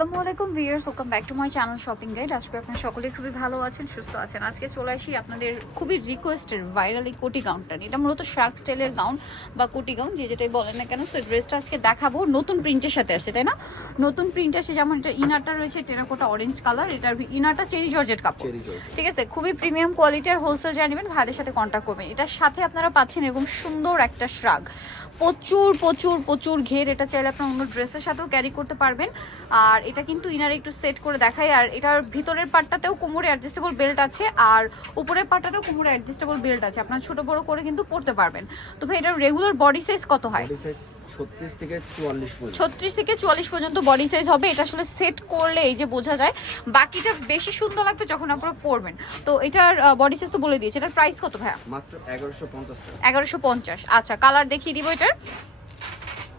আসসালামু আলাইকুম viewers, welcome back to my channel shopping guide. আজকে আপনারা সকলেই খুবই ভালো আছেন, সুস্থ আছেন। আজকে চলে আসি আপনাদের খুবই রিকোয়েস্টের ভাইরাল এই কোটি গাউনটা। এটা মূলত শার্ক স্টাইলের গাউন বা কোটি গাউন, যে যেটাই বলেন না কেন। সো ড্রেসটা আজকে দেখাবো নতুন প্রিন্টের সাথে আসছে, তাই না? নতুন প্রিন্ট আসছে, যেমন এটা ইনারটা রয়েছে টেরাকোটা অরেঞ্জ কালার, এটার ইনারটা চেরি জর্জেট কাপড়, ঠিক আছে? খুবই প্রিমিয়াম কোয়ালিটির, হোলসেল যারা নেবেন ভাইদের সাথে কন্ট্যাক্ট করবেন। এটার সাথে আপনারা পাচ্ছেন এরকম সুন্দর একটা শ্রাগ, প্রচুর প্রচুর প্রচুর ঘের। এটা চাইলে আপনার অন্য ড্রেসের সাথেও ক্যারি করতে পারবেন। আর এটা কিন্তু ইনারে একটু সেট করে দেখাই। আর এটার ভিতরের পার্টটাতেও কোমরে অ্যাডজাস্টেবল বেল্ট আছে, আর উপরের পার্টটাতেও কোমরে অ্যাডজাস্টেবল বেল্ট আছে, আপনার ছোট বড় করে কিন্তু পরতে পারবেন। তো ভাই এটার রেগুলার বডি সাইজ কত হয়? 36 থেকে 44 পর্যন্ত বডি সাইজ হবে। এটা আসলে সেট করলে এই যে বোঝা যায়, বাকিটা বেশি সুন্দর লাগবে যখন আপনারা পরবেন। তো এটার বডি সাইজ তো বলে দিয়েছে। এটার প্রাইস কত ভাইয়া? মাত্র 1150 টাকা। 1150। আচ্ছা, কালার দেখিয়ে দিব এটার।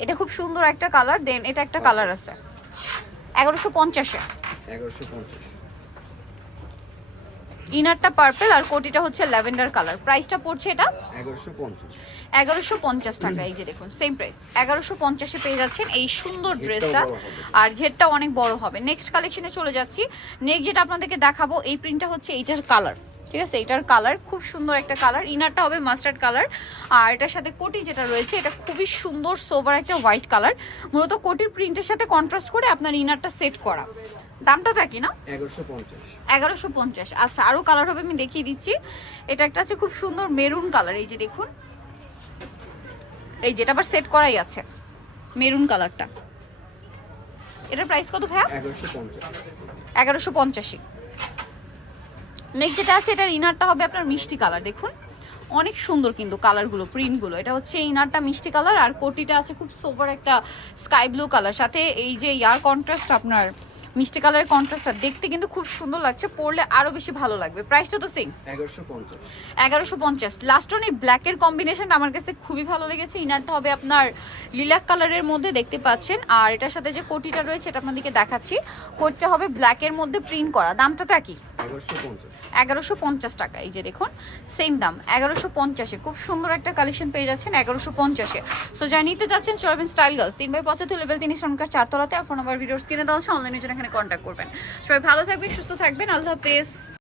এটা খুব সুন্দর একটা কালার। দেন এটা একটা কালার আছে 1150 এ। 1150। ইনারটা পার্পল আর কোটিটা হচ্ছে ল্যাভেন্ডার কালার। প্রাইসটা পড়ছে এটা 1150। 1150 টাকা। এই যে দেখুন, সেম প্রাইস 1150 এ পেয়ে যাচ্ছেন এই সুন্দর ড্রেসটা। আর ঘেরটা অনেক বড় হবে। নেক্সট কালেকশনে চলে যাচ্ছি। নেক্সট যেটা আপনাদেরকে দেখাবো, এই প্রিন্টটা হচ্ছে এইটার কালার, ঠিক আছে? এটার কালার খুব সুন্দর একটা কালার। ইনারটা হবে মাস্টার্ড কালার, আর এটার সাথে কোটি যেটা রয়েছে এটা খুবই সুন্দর সোবার একটা হোয়াইট কালার। মূলত কোটির প্রিন্টের সাথে কন্ট্রাস্ট করে আপনার ইনারটা সেট করা। দামটা তো একই না? 1150। 1150। আচ্ছা, আরো কালার হবে, আমি দেখিয়ে দিচ্ছি। এটা একটা আছে খুব সুন্দর মেরুন কালার, এই যে দেখুন, এই যেটা আবার সেট করাই আছে মেরুন কালারটা। এটার প্রাইস কত ভাইয়া? 1150। 1150। নেক্সট যেটা আছে, এটার ইনারটা হবে আপনার মিষ্টি কালার। দেখুন অনেক সুন্দর কিন্তু কালারগুলো, প্রিন্টগুলো। এটা হচ্ছে ইনারটা মিষ্টি কালার, আর কোটিটা আছে খুব সোবার একটা স্কাই ব্লু কালার, সাথে এই যে ইয়ার কন্ট্রাস্ট, আপনার মিষ্টি কালারের কন্ট্রাস্টটা দেখতে কিন্তু খুব সুন্দর লাগছে, পরলে আরো বেশি ভালো লাগবে। প্রাইসটা তো সেম 1150। 1150। লাস্ট অন এই ব্ল্যাকের কম্বিনেশনটা আমার কাছে খুবই ভালো লেগেছে। ইনারটা হবে আপনার লিলাক কালারের মধ্যে, দেখতে পাচ্ছেন। আর এটার সাথে যে কোটিটা রয়েছে এটা আপনাদেরকে দেখাচ্ছি। কোটটা হবে ব্ল্যাকের মধ্যে প্রিন্ট করা। দামটা তো একই, 1150। 1150 টাকা। এই যে দেখুন, সেম দাম 1150-এ। খুব সুন্দর একটা কালেকশন পেয়ে যাচ্ছেন 1150-এ। সো যা নিতে যাচ্ছেন চলবেন স্টাইল গার্লস 3/75 লেভেল 3 সনকার 4 তলাতে। আর ফোন নাম্বার ভিডিওর স্ক্রিনে দেওয়া আছে, অনলাইনের জন্য এখানে কন্ট্যাক্ট করবেন। সবাই ভালো থাকবেন, সুস্থ থাকবেন, আল্লাহ হাফেজ।